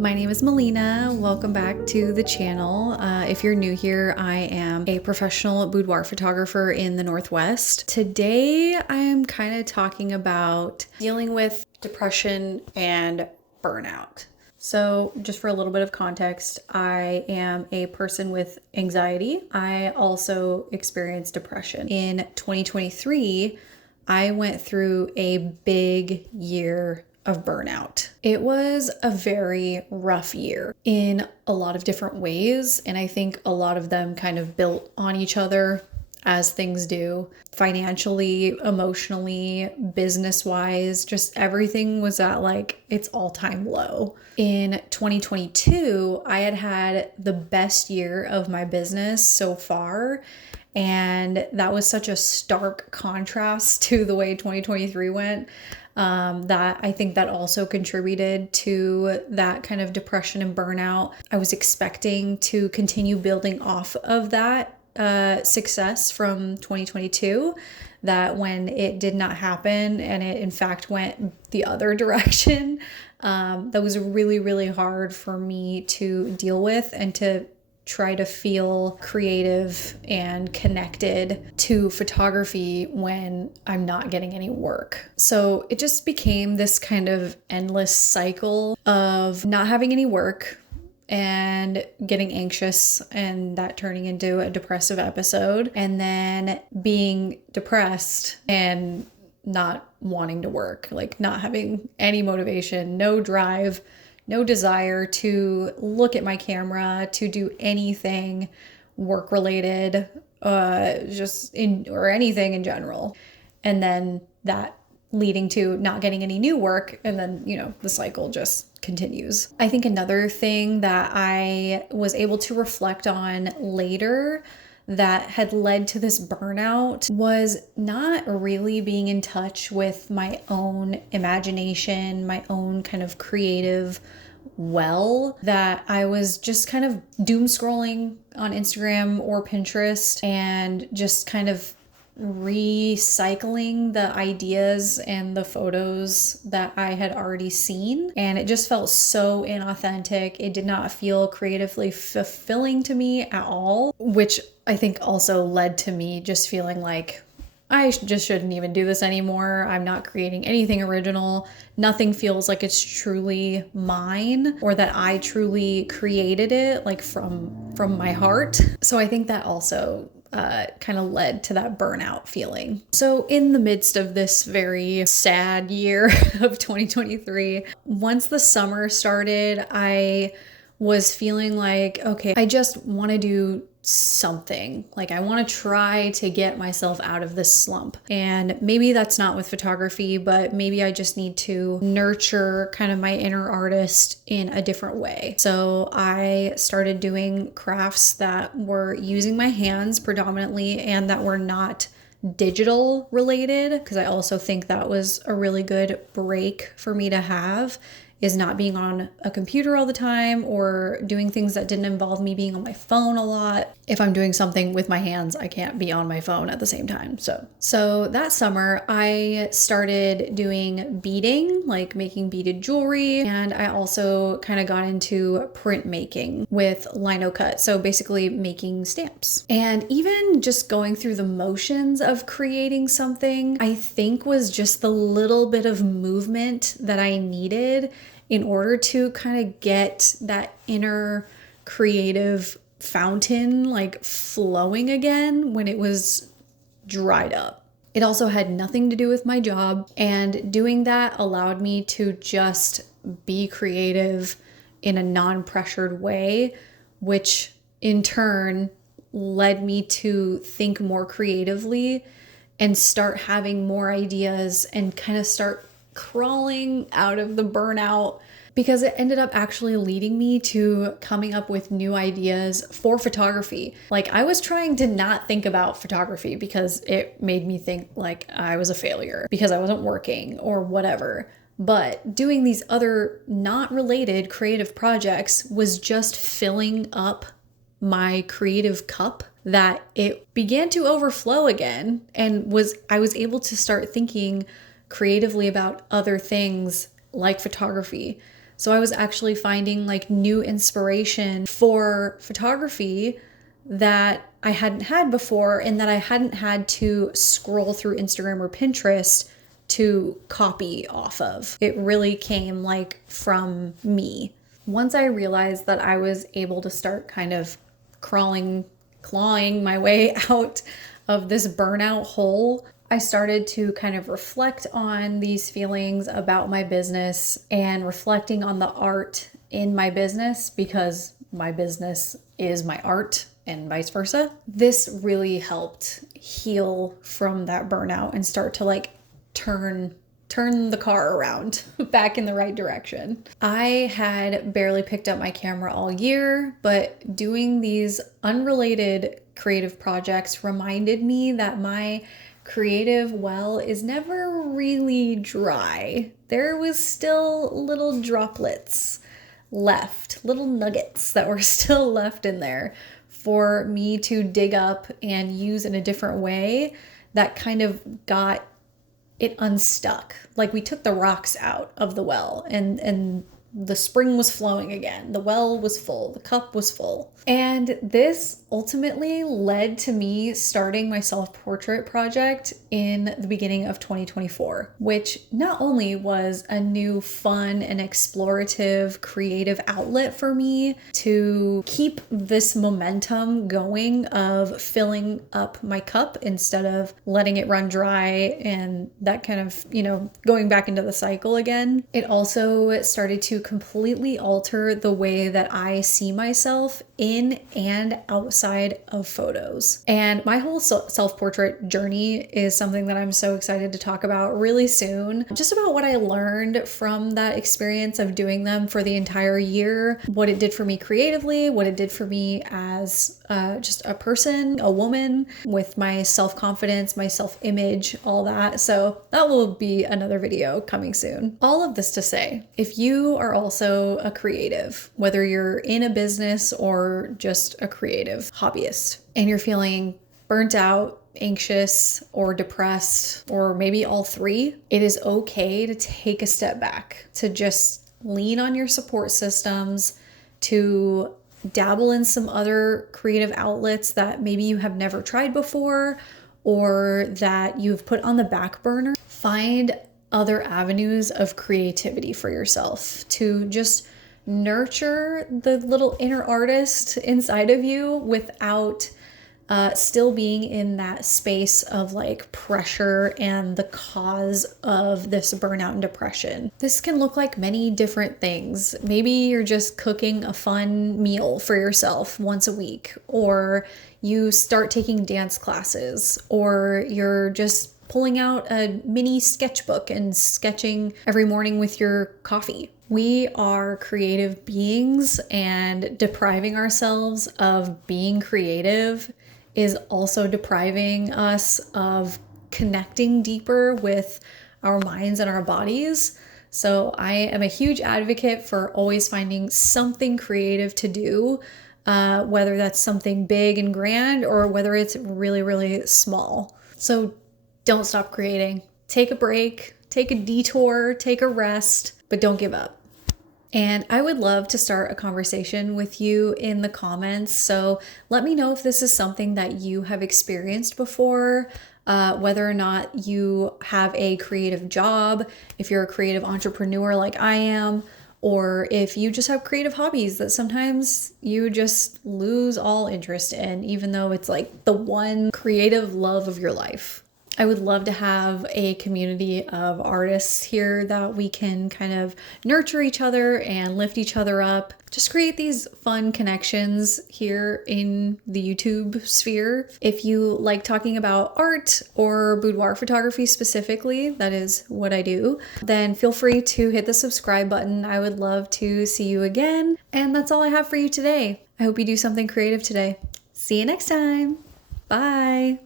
My name is Melina. Welcome back to the channel. If you're new here, I am a professional boudoir photographer in the Northwest. Today, I am kind of talking about dealing with depression and burnout. So just for a little bit of context, I am a person with anxiety. I also experienced depression. In 2023, I went through a big year of burnout. It was a very rough year in a lot of different ways, and I think a lot of them kind of built on each other, as things do. Financially, emotionally, business-wise, just everything was at like its all-time low. In 2022, I had the best year of my business so far, and that was such a stark contrast to the way 2023 went. That I think that also contributed to that kind of depression and burnout. I was expecting to continue building off of that success from 2022, that when it did not happen and it in fact went the other direction, that was really, really hard for me to deal with and to try to feel creative and connected to photography when I'm not getting any work. So it just became this kind of endless cycle of not having any work and getting anxious, and that turning into a depressive episode, and then being depressed and not wanting to work, like not having any motivation, no drive, no desire to look at my camera, to do anything work related, or anything in general. And then that leading to not getting any new work. And then, the cycle just continues. I think another thing that I was able to reflect on later that had led to this burnout was not really being in touch with my own imagination, my own kind of creative that I was just kind of doom scrolling on Instagram or Pinterest and just kind of recycling the ideas and the photos that I had already seen. And it just felt so inauthentic. It did not feel creatively fulfilling to me at all, which I think also led to me just feeling like I just shouldn't even do this anymore. I'm not creating anything original. Nothing feels like it's truly mine, or that I truly created it, like from my heart. So I think that also kind of led to that burnout feeling. So in the midst of this very sad year of 2023, once the summer started, I was feeling like, okay, I just want to do something. Like I want to try to get myself out of this slump. And maybe that's not with photography, but maybe I just need to nurture kind of my inner artist in a different way. So I started doing crafts that were using my hands predominantly and that were not digital related, because I also think that was a really good break for me to have, is not being on a computer all the time or doing things that didn't involve me being on my phone a lot. If I'm doing something with my hands, I can't be on my phone at the same time. So that summer I started doing beading, like making beaded jewelry. And I also kind of got into print making with lino cut. So basically making stamps. And even just going through the motions of creating something, I think was just the little bit of movement that I needed in order to kind of get that inner creative fountain like flowing again when it was dried up. It also had nothing to do with my job, and doing that allowed me to just be creative in a non-pressured way, which in turn led me to think more creatively and start having more ideas and kind of start crawling out of the burnout, because it ended up actually leading me to coming up with new ideas for photography. Like I was trying to not think about photography because it made me think like I was a failure because I wasn't working or whatever. But doing these other not related creative projects was just filling up my creative cup, that it began to overflow again, and I was able to start thinking creatively about other things like photography. So I was actually finding like new inspiration for photography that I hadn't had before, and that I hadn't had to scroll through Instagram or Pinterest to copy off of. It really came like from me. Once I realized that I was able to start kind of clawing my way out of this burnout hole, I started to kind of reflect on these feelings about my business and reflecting on the art in my business, because my business is my art and vice versa. This really helped heal from that burnout and start to like turn the car around back in the right direction. I had barely picked up my camera all year, but doing these unrelated creative projects reminded me that my creative well is never really dry. There was still little droplets left, little nuggets that were still left in there for me to dig up and use in a different way that kind of got it unstuck. Like we took the rocks out of the well, and the spring was flowing again. The well was full. The cup was full. And this ultimately led to me starting my self-portrait project in the beginning of 2024, which not only was a new fun and explorative creative outlet for me to keep this momentum going of filling up my cup instead of letting it run dry and that kind of, going back into the cycle again. It also started to completely alter the way that I see myself in and outside of photos. And my whole self-portrait journey is something that I'm so excited to talk about really soon. Just about what I learned from that experience of doing them for the entire year, what it did for me creatively, what it did for me as just a person, a woman, with my self-confidence, my self-image, all that. So that will be another video coming soon. All of this to say, if you are also a creative, whether you're in a business or just a creative hobbyist, and you're feeling burnt out, anxious, or depressed, or maybe all three, it is okay to take a step back, to just lean on your support systems, to dabble in some other creative outlets that maybe you have never tried before or that you've put on the back burner. Find other avenues of creativity for yourself to just nurture the little inner artist inside of you without still being in that space of like pressure and the cause of this burnout and depression. This can look like many different things. Maybe you're just cooking a fun meal for yourself once a week, or you start taking dance classes, or you're just pulling out a mini sketchbook and sketching every morning with your coffee. We are creative beings, and depriving ourselves of being creative is also depriving us of connecting deeper with our minds and our bodies. So I am a huge advocate for always finding something creative to do, whether that's something big and grand or whether it's really, really small. So don't stop creating. Take a break, take a detour, take a rest, but don't give up. And I would love to start a conversation with you in the comments. So let me know if this is something that you have experienced before, whether or not you have a creative job, if you're a creative entrepreneur like I am, or if you just have creative hobbies that sometimes you just lose all interest in, even though it's like the one creative love of your life. I would love to have a community of artists here that we can kind of nurture each other and lift each other up. Just create these fun connections here in the YouTube sphere. If you like talking about art or boudoir photography specifically, that is what I do, then feel free to hit the subscribe button. I would love to see you again. And that's all I have for you today. I hope you do something creative today. See you next time. Bye.